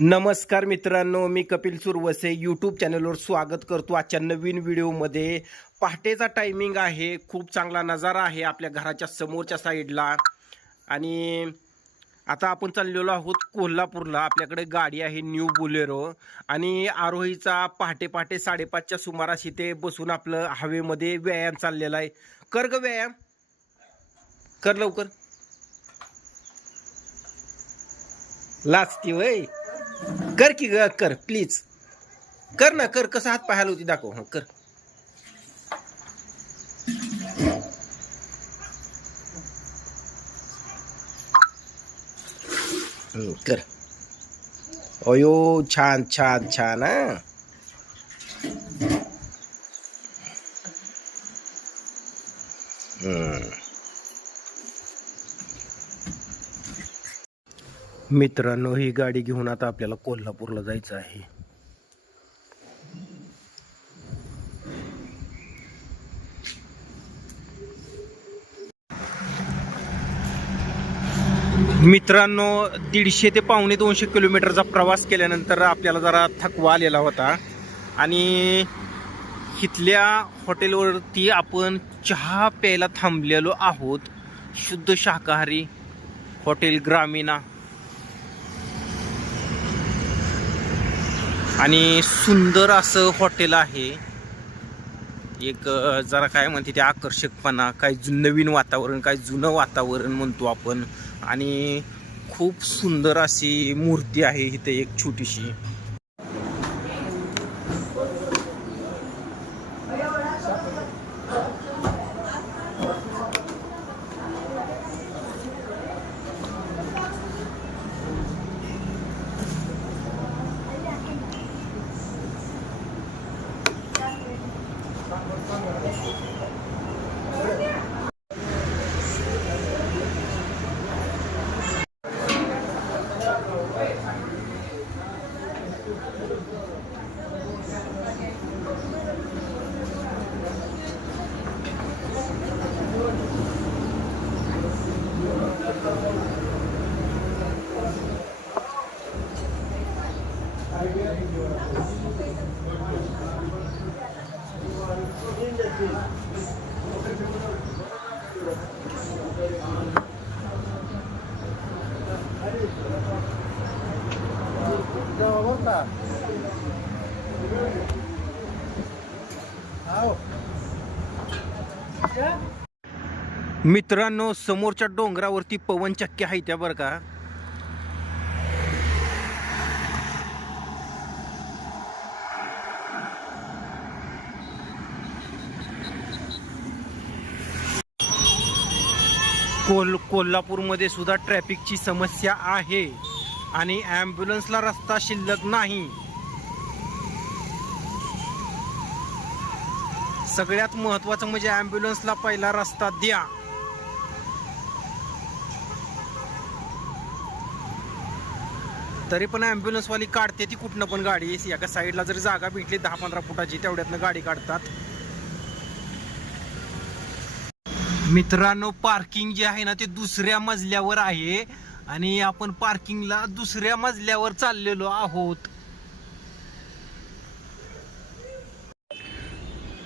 नमस्कार मित्रांनो मी कपिल सुरवसे यूट्यूब चॅनलवर स्वागत करतो आजच्या नवीन व्हिडिओमध्ये पहाटेचा टायमिंग आहे खूप चांगला नजारा आहे आपल्या घराच्या समोरच्या साईडला आणि आता आपण चाललेलो आहोत कोल्हापूरला आपल्याकडे गाडी आहे न्यू बुलेरो आणि आरोहीचा पहाटे पहाटे साडेपाचच्या सुमारास इथे बसून आपलं हवेमध्ये व्यायाम चाललेला आहे. कर ग व्यायाम. कर लवकर. लाचती वय. कर की ग कर प्लीज़ कर ना कर. कसं हाथ पाहायला होती दाखो हाँ कर. कर. अयो छान छान छान हं. मित्रांनो ही गाडी घेऊन आता आपल्याला कोल्हापूरला जायचं आहे. मित्रांनो दीडशे ते पावणे दोनशे किलोमीटरचा प्रवास केल्यानंतर आपल्याला जरा थकवा आलेला होता. आणि इथल्या हॉटेलवरती आपण चहा प्यायला थांबलेलो आहोत. शुद्ध शाकाहारी हॉटेल ग्रामीणा. आणि सुंदर असं हॉटेल आहे. एक जरा काय म्हणते ते आकर्षकपणा काय जु नवीन वातावरण काय जुनं वातावरण म्हणतो आपण. आणि खूप सुंदर अशी मूर्ती आहे इथे एक छोटीशी. Então, vamos. मित्रांनो समोरच्या डोंगरावरती पवनचक्क्या आहे त्या बरं का. कोल कोल्हापूरमध्ये सुद्धा ट्रॅफिकची समस्या आहे आणि ॲम्ब्युलन्सला रस्ता शिल्लक नाही. सगळ्यात महत्वाचं म्हणजे ॲम्ब्युलन्सला पहिला रस्ता द्या. तरी पण ॲम्ब्युलन्सवाली काढते ती कुठनं पण गाडी. एका साईडला जरी जागा भेटली दहा पंधरा फुटाची तेवढ्यातनं गाडी काढतात. मित्रांनो पार्किंग जे आहे ना ते दुसऱ्या मजल्यावर आहे. आणि आपण पार्किंगला दुसऱ्या मजल्यावर चाललेलो आहोत.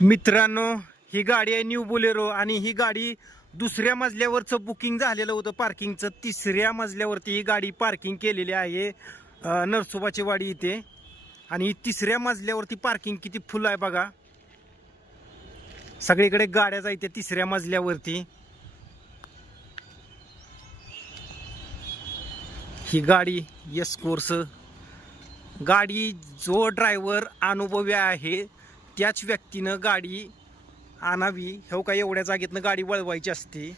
मित्रांनो ही गाडी आहे न्यू बोलेरो आणि ही गाडी दुसऱ्या मजल्यावरचं बुकिंग झालेलं होतं पार्किंगचं तिसऱ्या मजल्यावरती ही गाडी पार्किंग केलेली आहे नरसोबाची वाडी इथे. आणि तिसऱ्या मजल्यावरती पार्किंग किती फुल आहे बघा. सगळीकडे गाड्या जायच्या तिसऱ्या मजल्यावरती. ही गाडी यस कोर्स गाडी जो ड्रायव्हर अनुभवी आहे त्याच व्यक्तीनं गाडी आणावी हो का एवढ्या जागेतनं गाडी वळवायची असते?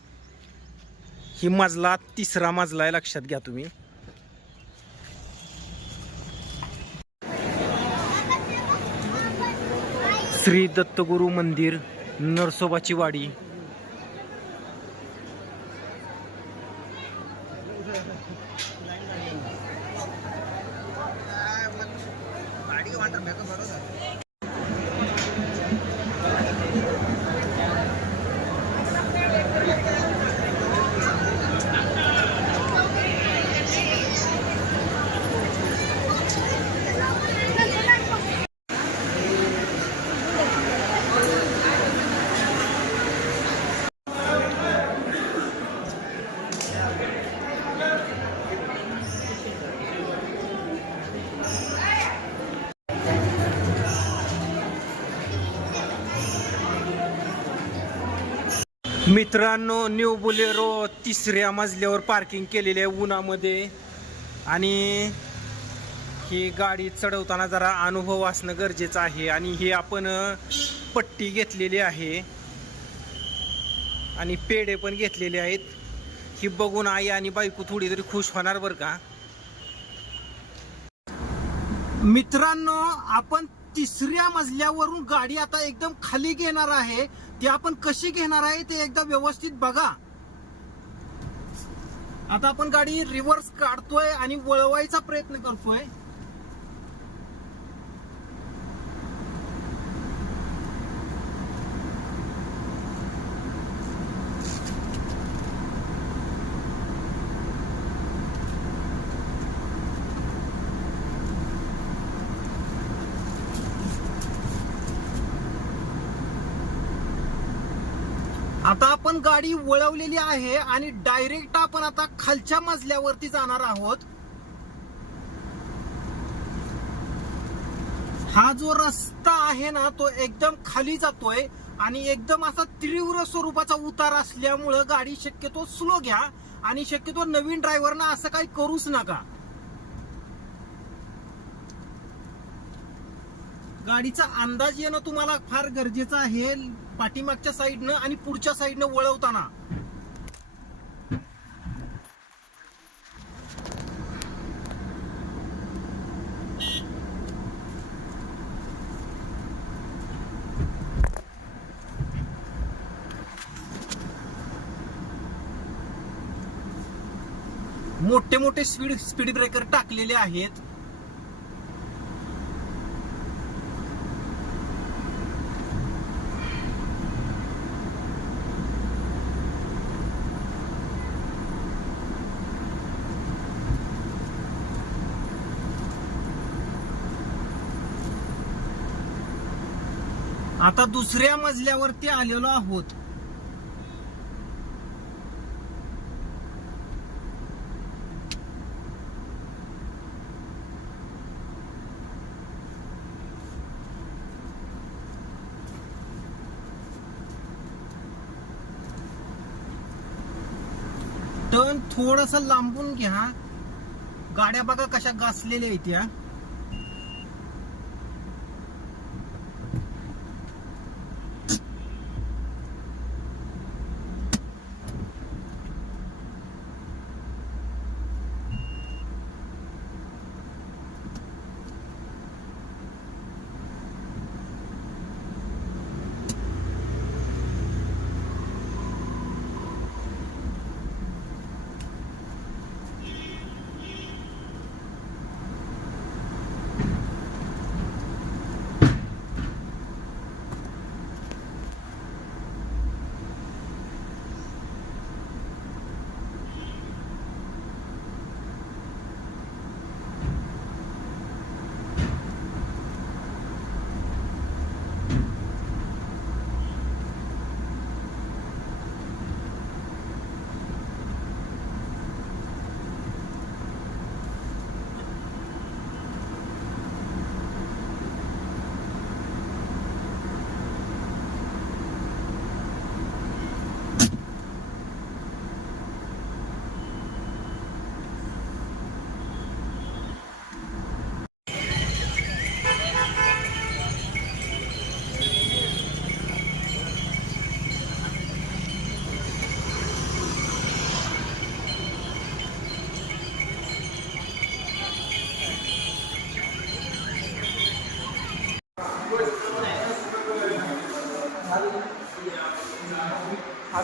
ही मजला तिसरा मजला आहे लक्षात घ्या तुम्ही. श्री दत्तगुरु मंदिर नरसोबाची वाडी. मित्रांनो न्यू बुलेरो तिसऱ्या मजल्यावर पार्किंग केलेली आहे उन्हामध्ये. आणि ही गाडी चढवताना जरा अनुभव असणं गरजेचं आहे. आणि ही आपण पट्टी घेतलेली आहे. आणि पेढे पण घेतलेले आहेत. ही बघून आई आणि बायको थोडी तरी खुश होणार बरं का? मित्रांनो आपण तिसऱ्या मजल्यावरून गाडी आता एकदम खाली घेणार आहे. ती आपण कशी घेणार आहे ते एकदा व्यवस्थित बघा. आता आपण गाडी रिव्हर्स काढतोय आणि वळवायचा प्रयत्न करतोय. आता आपण गाडी वळवलेली आहे आणि डायरेक्ट आपण आता खालच्या मजल्यावरती जाणार आहोत. हा जो रस्ता आहे ना तो एकदम खाली जातोय आणि एकदम असा तीव्र स्वरूपाचा उतार असल्यामुळं गाडी शक्यतो स्लो घ्या आणि शक्यतो नवीन ड्रायव्हरना असं काही करूच नका. गाडीचा अंदाज येणं तुम्हाला फार गरजेचं आहे. पाठीमागच्या साईडनं आणि पुढच्या साईडनं वळवताना. मोठे मोठे स्पीड स्पीड ब्रेकर टाकलेले आहेत. आता दुसऱ्या मजल्यावरती आलेलो आहोत. टर्न थोडस लांबून घ्या. गाड्या बघा कशा गासलेल्या आहेत या.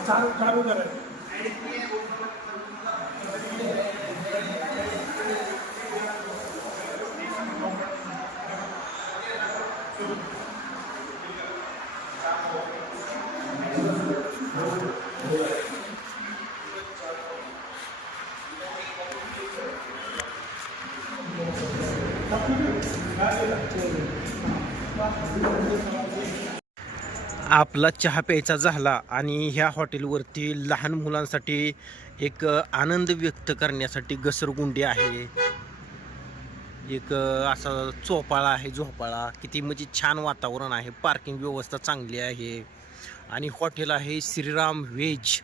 चालू चालू करायचं आपला चहा प्यायचा झाला आणि ह्या हॉटेलवरती लहान मुलांसाठी एक आनंद व्यक्त करण्यासाठी घसरगुंडी आहे. एक असा चोपाळा आहे झोपाळा. किती म्हणजे छान वातावरण आहे. पार्किंग व्यवस्था चांगली आहे. आणि हॉटेल आहे श्रीराम व्हेज.